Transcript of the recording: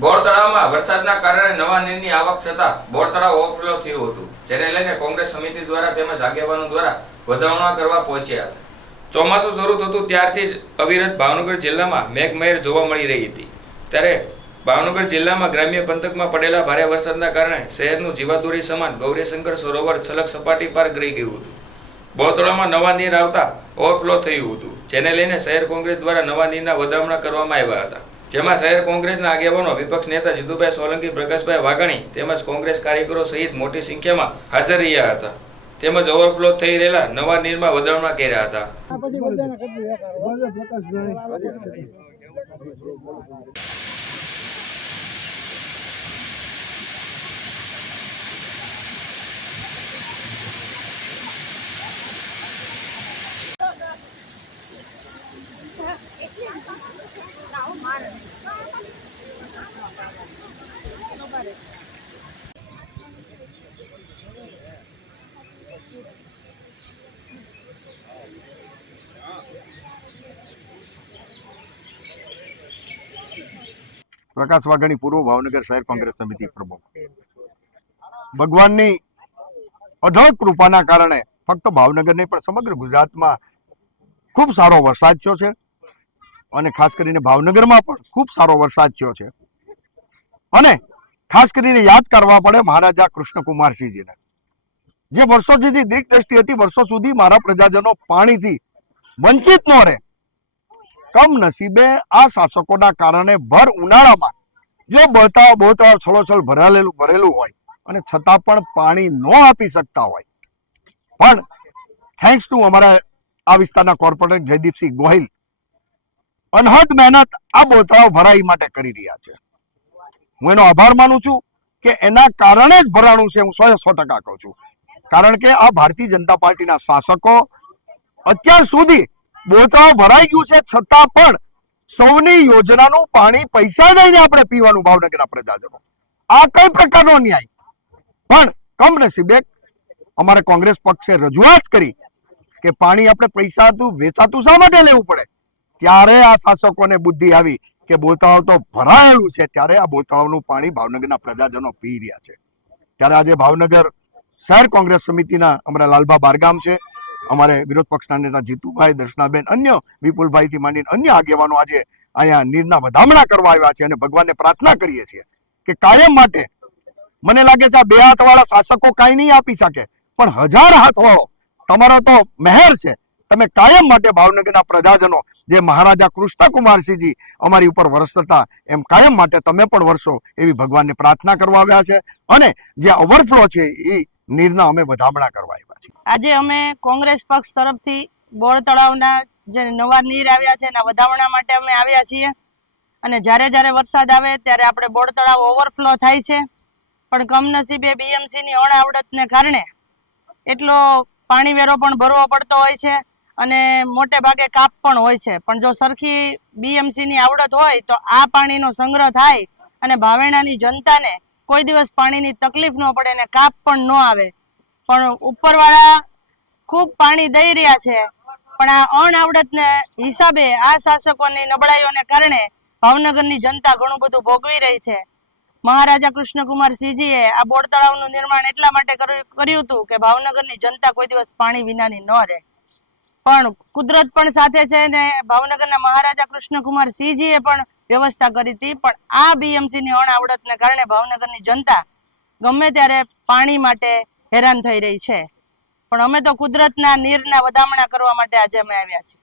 બોર તળાવમાં વરસાદના કારણે નવા નીરની આવક થતા બોર તળાવ ઓવરફ્લો થયું હતું. જેને લઈને કોંગ્રેસ સમિતિ દ્વારા તેમજ આગેવાનો દ્વારા વધારણા કરવા પહોંચ્યા હતા. ચોમાસું શરૂ થતું ત્યારથી જ અવિરત ભાવનગર જિલ્લામાં મેઘમહેર જોવા મળી રહી હતી. ત્યારે ભાવનગર જિલ્લામાં ગ્રામ્ય પંથકમાં પડેલા ભારે વરસાદના કારણે શહેરનું જીવાદોરી સમાન ગૌરીશંકર સરોવર છલક સપાટી પાર ગઈ ગયું હતું. બોરતળામાં નવા નીર આવતા ઓવરફ્લો થયું હતું, જેને લઈને શહેર કોંગ્રેસ દ્વારા નવા નીરના વધામણા કરવામાં આવ્યા હતા. જેમાં શહેર કોંગ્રેસના આગેવાનો, વિપક્ષ નેતા જીતુભાઈ સોલંકી, પ્રકાશભાઈ વાઘાણી તેમજ કોંગ્રેસ કાર્યકરો સહિત મોટી સંખ્યામાં હાજર રહ્યા હતા. તેમજ ઓવરફ્લો થઈ રહેલા નવા નીરમાં વધામણા કર્યા હતા. પ્રકાશ વાઘાણી પૂર્વ ભાવનગર શહેર કોંગ્રેસ સમિતિ પ્રમુખ. ભગવાનની અઢળક કૃપાના કારણે ફક્ત ભાવનગર નહીં પણ સમગ્ર ગુજરાતમાં ખૂબ સારો વરસાદ થયો છે. અને ખાસ કરીને ભાવનગરમાં પણ ખૂબ સારો વરસાદ થયો છે. અને ખાસ કરીને યાદ કરવા પડે મહારાજા કૃષ્ણકુમારસિંહજીને. જે વર્ષો સુધી દ્રિક દ્રષ્ટિ હતી વર્ષો સુધી મારા પ્રજાજનો પાણીથી વંચિત ન રહે. કમનસીબે આ શાસકોના કારણે ભર ઉનાળામાં જો બળતા બોતળાવ છલોછલ ભરાયેલું ભરેલું હોય અને છતાં પણ પાણી ન આપી શકતા હોય. પણ થેન્ક્સ ટુ અમારા આ વિસ્તારના કોર્પોરેટર જયદીપસિંહ ગોહિલ અનહદ મહેનત આ બોતળાવ ભરાઈ માટે કરી રહ્યા છે. હું એનો આભાર માનું છું કે એના કારણે જ ભરાણું છે, હું સો સો ટકા કહું છું. કારણ કે આ ભારતીય જનતા પાર્ટીના શાસકો અત્યાર સુધી બોતળાવ ભરાઈ ગયું છે, છતાં પણ સૌની યોજનાનું પાણી પૈસા દઈને આપણે પીવાનું ભાવનગરના પ્રજાજનો. આ કઈ પ્રકારનો ન્યાય? પણ કમનસીબે અમારે કોંગ્રેસ પક્ષે રજૂઆત કરી કે પાણી આપણે પૈસાતું, વેચાતું શા માટે લેવું પડે? ત્યારે આ શાસકોને બુદ્ધિ આવી કે બોતળાવ તો ભરાયેલું છે, ત્યારે આ બોતળાવનું પાણી ભાવનગરના પ્રજાજનો પી રહ્યા છે. ત્યારે આજે ભાવનગર શહેર કોંગ્રેસ સમિતિના અમારા લાલભા બારગામ છે અમારે વિરોધ પક્ષના નેતા જીતુભાઈ દર્શનાબેન અન્ય વિપુલભાઈથી માંડીને અન્ય આગેવાનો આજે અહીંયા નીરના વધામણા કરવા આવ્યા છે અને ભગવાનને પ્રાર્થના કરીએ છીએ કે કાયમ માટે મને લાગે છે આ બે હાથવાળા શાસકો કાંઈ નહીં આપી શકે, પણ હજાર હાથવાળો, તમારો તો મહેર છે. તમે કાયમ માટે ભાવનગરના પ્રજાજનો, જે મહારાજા કૃષ્ણકુમારસિંહજી અમારી ઉપર વરસતા એમ કાયમ માટે તમે પણ વરસો એવી ભગવાનને પ્રાર્થના કરવા આવ્યા છે. અને જે ઓવરફ્લો છે એ નીરના અમે વધામણા કરવા આવ્યા છીએ. આજે અમે કોંગ્રેસ પક્ષ તરફથી બોર તળાવના જે નવા નીર આવ્યા છે એના વધામણા માટે અમે આવ્યા છીએ. અને જ્યારે જ્યારે વરસાદ આવે ત્યારે આપણે બોર તળાવ ઓવરફ્લો થાય છે. પણ કમનસીબે બીએમસીની અણઆવડતને કારણે એટલો પાણી વેરો પણ ભરવો પડતો હોય છે અને મોટે ભાગે કાપ પણ હોય છે. પણ જો સરખી બીએમસીની આવડત હોય તો આ પાણીનો સંગ્રહ થાય અને ભાવેણાની જનતાને કોઈ દિવસ પાણીની તકલીફ ન પડે અને કાપ પણ ન આવે. પણ ઉપરવાળા ખૂબ પાણી દઈ રહ્યા છે. પણ આ અણઆવડતને હિસાબે આ શાસકોની નબળાઈઓને કારણે ભાવનગરની જનતા ઘણું બધું ભોગવી રહી છે. મહારાજા કૃષ્ણકુમાર સિંહજીએ આ બોર તળાવનું નિર્માણ એટલા માટે કર્યું હતું કે ભાવનગરની જનતા કોઈ દિવસ પાણી વિનાની ન રહે. પણ કુદરત પણ સાથે છે ને ભાવનગરના મહારાજા કૃષ્ણકુમાર સિંહજીએ પણ વ્યવસ્થા કરી હતી. પણ આ બીએમસીની અણઆવડતને કારણે ભાવનગરની જનતા ગમે ત્યારે પાણી માટે હેરાન થઈ રહી છે. પણ અમે તો કુદરતના નીરના વધામણા કરવા માટે આજે અમે આવ્યા છીએ.